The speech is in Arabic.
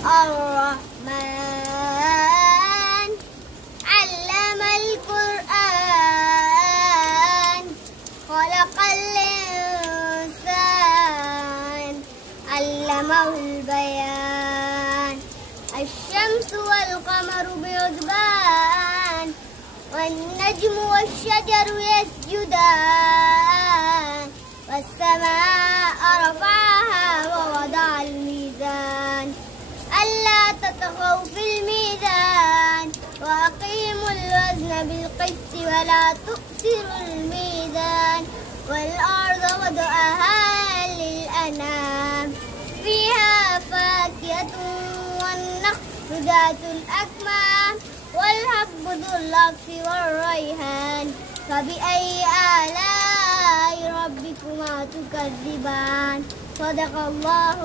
الرحمن علم القرآن خلق الإنسان علمه البيان الشمس والقمر بحسبان والنجم والشجر يسجدان والسماء رفعها ووضع الميزان ألا تطغوا في الميزان وأقيموا الوزن بالقسط ولا تخسروا الميزان والأرض وضعها للأنام فيها فاكهة والنخل ذات الأكمام والحب ذو العصف والريحان فبأي آلاء ربكما تكذبان صدق الله